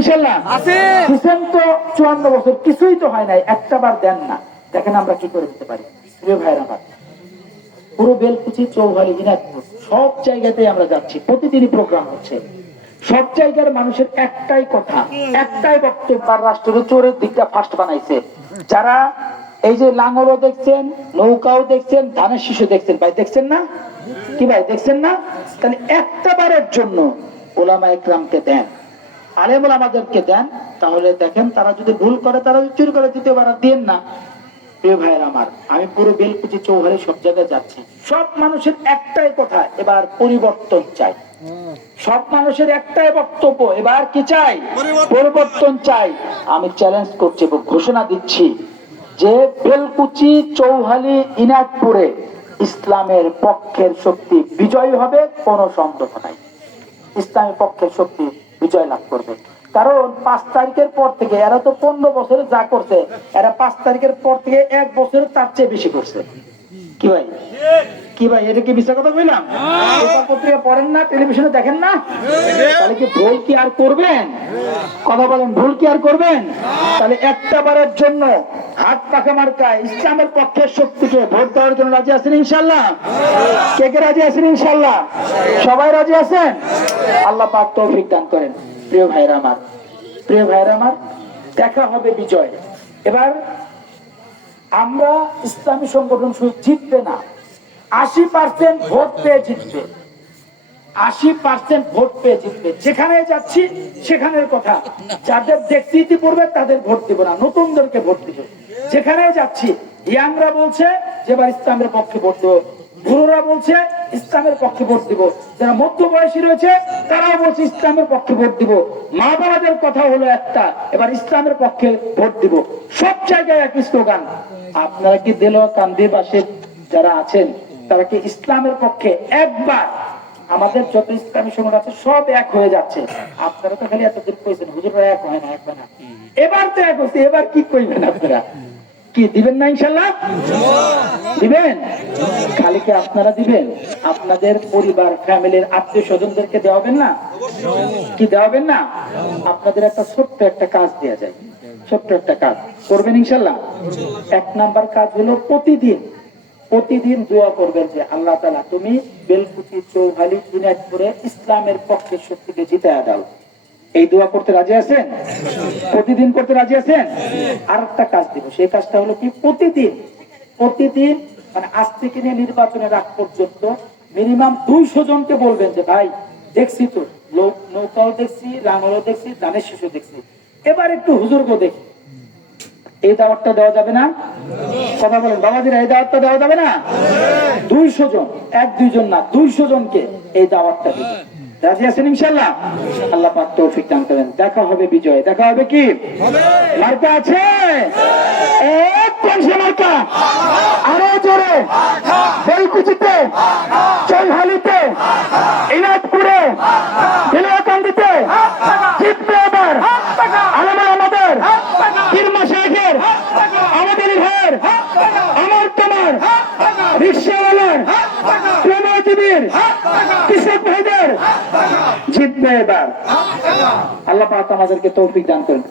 ইনশাআল্লাহ দিচ্ছেন তো 54 বছর কিছুই তো হয় নাই, একটা বার দেন না। দেখেন আমরা কি করে দিতে পারি। প্রিয় ভাইরা আমার, পুরো বেলকুচি, চৌহালি, দিনাজপুর সব জায়গাতেই আমরা যাচ্ছি, প্রতিদিনই প্রোগ্রাম হচ্ছে। সব জায়গার মানুষের একটাই কথা, একটাই বক্তব্য, রাষ্ট্রের চোরের দিকটা ফার্স্ট বানাইছে। যারা এই যে লাঙ্গলও দেখছেন, নৌকাও দেখছেন, ধানের শীষও দেখছেন, ভাই দেখছেন না? কি ভাই দেখছেন না? তাহলে একটা বারের জন্য ওলামা ইকরামকে দেন, আলেম ওলামাদেরকে দেন, তাহলে দেখেন তারা যদি ভুল করে, তারা চুরি করে দিতে পারে, দিন না। প্রিয় ভাইয়ের আমার, আমি পুরো বেলকুচি, চৌহালি সব জায়গায় যাচ্ছি। সব মানুষের একটাই কথা, এবার পরিবর্তন চাই। সব মানুষের একটাই বক্তব্য, এবার কি চাই? পরিবর্তন চাই। আমি চ্যালেঞ্জ করছি, ঘোষণা দিচ্ছি যে বেলকুচি, চৌহালি, ইনাজপুরে ইসলামের পক্ষের শক্তি বিজয় হবে, কোনো সন্দেহ নাই। ইসলামের পক্ষের শক্তি বিজয় লাভ করবে। কারণ 5 তারিখের পর থেকে এরা তো 15 বছরে যা করছে, এরা 5 তারিখের পর থেকে 1 বছরে তার চেয়ে বেশি করছে। কি ভাই, কি ভাই, এটা কি মিথ্যা কথা বললাম? পত্রিকা পড়েন না, টেলিভিশনে দেখেন না? তাহলে কি ভুল কি আর করবেন? কথা বলেন, ভুল কি আর করবেন? তাহলে একটা বারের জন্য হাত পাখা মার্কায় ইসলামের পক্ষের শক্তিকে ভোট দেওয়ার জন্য রাজি আছেন ইনশাল্লাহ? কে কে রাজি আছেন ইনশাল্লাহ? সবাই রাজি আছেন? আল্লাহ পাক তৌফিক দান করেন। প্রিয় ভাইরা আমার, প্রিয় ভাইরা আমার, দেখা হবে বিজয়। এবার আমরা ইসলামী সংগঠন শুধু জিতবে না, 80% ভোট পেয়ে জিতবে। 80% ভোট পেয়ে জিতবে। যেখানে যাচ্ছি সেখানের কথা, যাদের দেখছি ইতিপূর্বে তাদের ভোট দিব না, নতুনদেরকে ভোট দিব। যেখানে যাচ্ছি ইয়াংরা বলছে যে এবার ইসলামের পক্ষে ভোট দেবো, বুড়োরা বলছে ইসলামের পক্ষে ভোট দিব, যারা মধ্যবয়সী রয়েছে তারাও বলছে ইসলামের পক্ষে ভোট দিব। মা বাবাদের কথা হলো একটা, এবার ইসলামের পক্ষে ভোট দিব। সব জায়গায় একই স্লোগান। আপনারা কি দেলোয়াকান্দি বাসী যারা আছেন, তারা কি ইসলামের পক্ষে একবার? আমাদের যত ইসলামী সংগঠন আছে সব এক হয়ে যাচ্ছে। আপনারা তো খালি এতদিন কইছেন হুজুররা এক হয় না, এক হয় না। এবার তো এক হচ্ছে, এবার কি কইবেন আপনারা? কি দিবেন না ইনশাল্লাহ? দিবেন? খালি কি আপনারা দিবেন? আপনাদের পরিবার, ফ্যামিলির আত্মীয় স্বজনদেরকে দেওয়াবেন না? কি দেওয়াবেন না? আপনাদের একটা ছোট্ট একটা কাজ দেওয়া যায়, ছোট্ট একটা কাজ করবেন ইনশাল্লাহ। 1 নাম্বার কাজ হলো প্রতিদিন দোয়া করবেন যে আল্লাহ তাআলা তুমি বেলকুচি, চৌহালি, দিনাজপুরে ইসলামের পক্ষের শক্তিকে জিতায়া দাও। এই দোয়া করতে রাজি আছেন? প্রতিদিন করতে রাজি আছেন? আর একটা কাজ দিব, সেই কাজটা হলো কি, প্রতিদিন মানে আজ থেকে নিয়ে নির্বাচনের আগ পর্যন্ত মিনিমাম 200 জনকে বলবেন যে ভাই দেখছি তো, নৌকাও দেখছি, লাঙ্গলও দেখছি, ধানের শীষও দেখছি, এবার একটু হুজুরকে দেখি। এই দাওয়াতটা দেওয়া যাবে না? কথা বলেন বাবাজিরা, এই দাওয়াতটা দেওয়া যাবে না? 200 জন, 1-2 জন না, 200 জনকে এই দাওয়াতটা দিবেন। রাজি আছেন ইনশাআল্লাহ? আল্লাহ পাক তৌফিক দান করেন। দেখা হবে বিজয়। দেখা হবে কি? মার্কা আছে? এক কোনসে মার্কা? আরো জোরে। বেলকুচিতে, চৌহালিতে, ইনাজপুরে, দেলোয়াকান্দিতে জিতবে এবার। আমাদের পীর মাশায়েখের, আমাদের ভাইয়ের, আমার তোমার, রিকশাওয়ালার, শ্রমজীবীর, কৃষক ভাইদের জিতবে এবার। আল্লাহ পাক আমাদেরকে তৌফিক দান করেন।